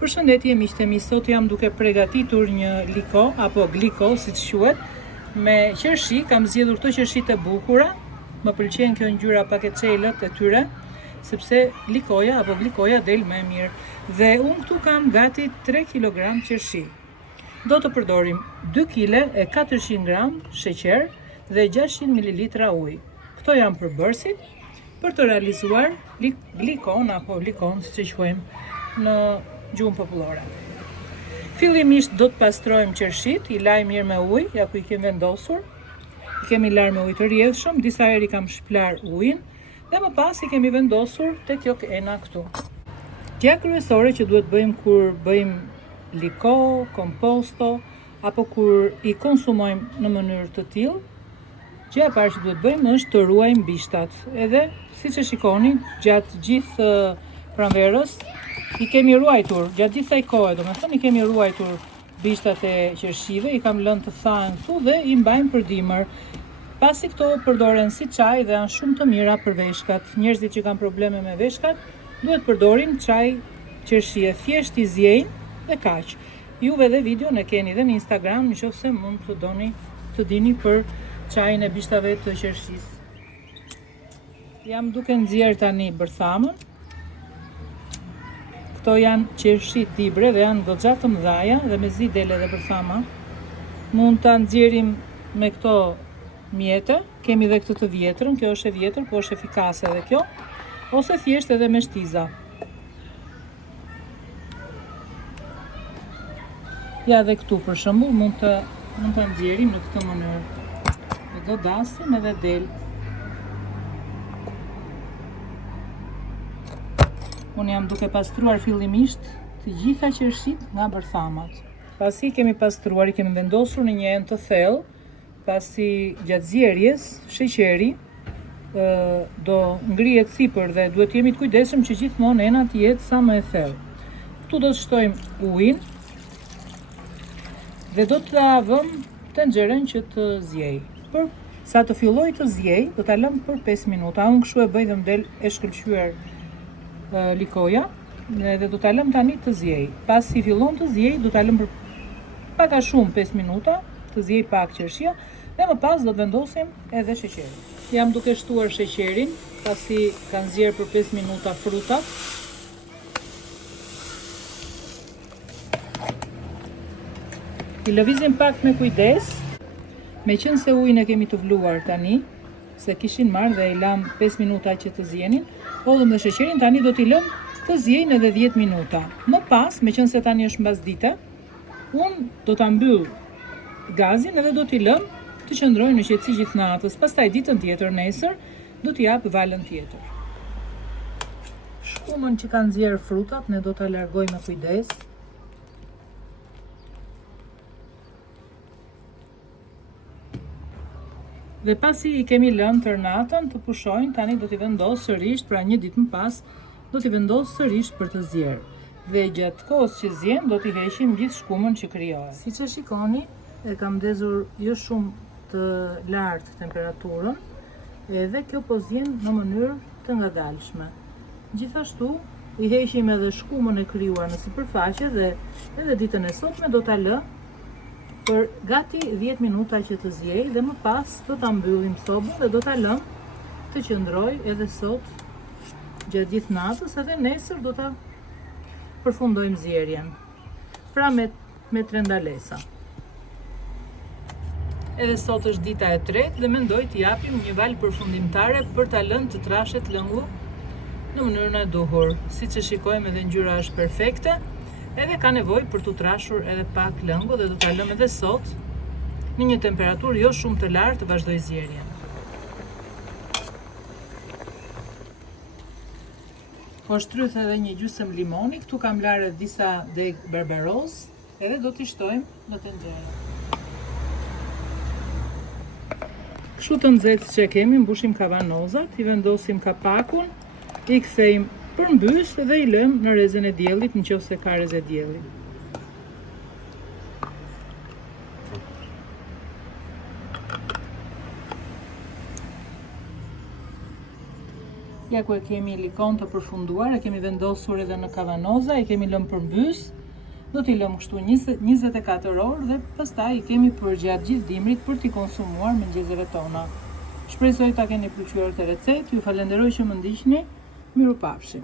Përshëndetje miqtë e mi, sot jam duke përgatitur një liko apo gliko, siç quhet, me qershi. Kam zgjedhur këto qershitë e bukura. Më pëlqen kjo ngjyra pak e çelët e tyre, sepse likoja apo glikoja del më e mirë. Dhe unë këtu kam gati 3 kg qershi. Do të përdorim 2 kg e 400 gram sheqer dhe 600 ml ujë. Këto janë përbërësit për të realizuar glikon apo likon, siç e quajmë në gjuhën popullore. Fillimisht do të pastrojmë qershit, i laj mirë me ujë, ja ku i kemi vendosur. I kemi larë me ujë të rrjedhshëm, disa herë i kam shplar ujin dhe më pas i kemi vendosur te kjo ena këtu. Gjëja kryesore që duhet bëjmë kur bëjmë liko, komposto apo kur i konsumojmë në mënyrë të tillë, gjëja e parë që duhet bëjmë është të ruajmë bishtat. Edhe siç e shikoni, gjatë gjithë pranverës i kemi ruajtur, gjatë gjithë kësaj kohe, domethënë i kemi ruajtur bishtat e qershive, i kam lënë të thahen këtu dhe i mbajmë për dimër. Pasi këto përdoren si çaj dhe janë shumë të mira për veshkat. Njerëzit që kanë probleme me veshkat duhet përdorin çaj qershie, thjesht i zjejnë dhe kaq. Juve dhe videon e keni dhe në Instagram, nëse mund të doni të dini për çajin e bishtave të qershisë. Jam duke nxjerr tani bërthamën. Këto janë qershi tibre dhe janë goxha të mëdha dhe mezi del edhe bërthama. Mund ta nxjerrim me këto mjete, kemi edhe këtë të vjetrën, kjo është e vjetër, po është efikase edhe kjo, ose thjesht edhe me shtiza. Ja edhe këtu për shembull mund ta nxjerrim në këtë mënyrë. E godasim edhe del. Unë jam duke pastruar fillimisht të gjitha qershit nga bërthamat. Pasi kemi pastruar, i kemi vendosur në një enë të thellë, pasi gjatë zjerjes, sheqeri do ngrihet sipër dhe duhet jemi të kujdesshëm që gjithmonë ena të jetë sa më e thellë. Këtu do të shtojmë ujin dhe do ta vëmë tenxherën që të zjej. Për sa të fillojë të zjej, do ta lëm për 5 minuta. Unë kështu e bëj dhe më del e shkëlqyer likoja dhe do ta lëm tani të zjej. Pasi fillon të zjej, do ta lëm për pak a shumë 5 minuta, të zjej pak qershia dhe më pas do të vendosim edhe sheqerin. Jam duke shtuar sheqerin, pasi kanë zjerë për 5 minuta frutat. I lëvizim pak me kujdes, meqense ujin e kemi të vluar tani, se kishin marrë dhe i lam 5 minuta që të zjenin, hodhëm dhe sheqerin, tani do t'i lëm të zjejnë edhe 10 minuta. Më pas, meqense tani është mbasdite, unë do ta mbyll gazin edhe do t'i lëm të qëndrojnë në qetësi gjithë natës. Pastaj ditën tjetër, nesër, do t'i jap valën tjetër. Shkumën që kanë nxjerrë frutat, ne do ta largojmë me kujdes. Dhe pasi i kemi lënë tër natën të pushojnë, tani do t'i vendos sërish, pra një ditë më pas, do t'i vendos sërish për të zjerë. Dhe gjatë kohës që zjen, do t'i heqim gjithë shkumën që krijohet. Siç e shikoni, e kam ndezur jo shumë të lartë temperaturën, edhe kjo po zjen në mënyrë të ngadalshme. Gjithashtu, i heqim edhe shkumën e krijuar në sipërfaqe dhe edhe ditën e sotme do ta lë për gati 10 minuta që të zjej dhe më pas do ta mbyllim sobën dhe do ta lëm të qëndroj edhe sot gjatë gjithë natës, edhe nesër do ta përfundojmë zjerjen. Pra me trendalesa. Edhe sot është dita e tretë dhe mendoj t'i japim një valë përfundimtare për ta lënë të trashet lëngu në mënyrën e duhur. Siç e shikojmë, edhe ngjyra është perfekte. Edhe ka nevojë për t'u trashur edhe pak lëngu dhe do ta lëm edhe sot në një temperaturë jo shumë të lartë të vazhdoj zjerjen. Po shtryth edhe një gjysmë limoni, këtu kam larë disa deg barbaroz, edhe do t'i shtojmë në tenxhere. Kështu të nxehtë që kemi, mbushim kavanozat, i vendosim kapakun, i kthejmë përmbys dhe i lëm në rrezën e diellit nëse ka rrezë dielli. Ja ku e kemi likon të përfunduar, e kemi vendosur edhe në kavanoza, e kemi lëmë përmbys. Do t'i lëmë kështu 24 orë dhe pastaj i kemi përgjatë gjithë dimrit për t'i konsumuar mëngjeseve tona. Shpresoj ta keni pëlqyer këtë recetë, ju falenderoj që më ndiqni, mirupafshim.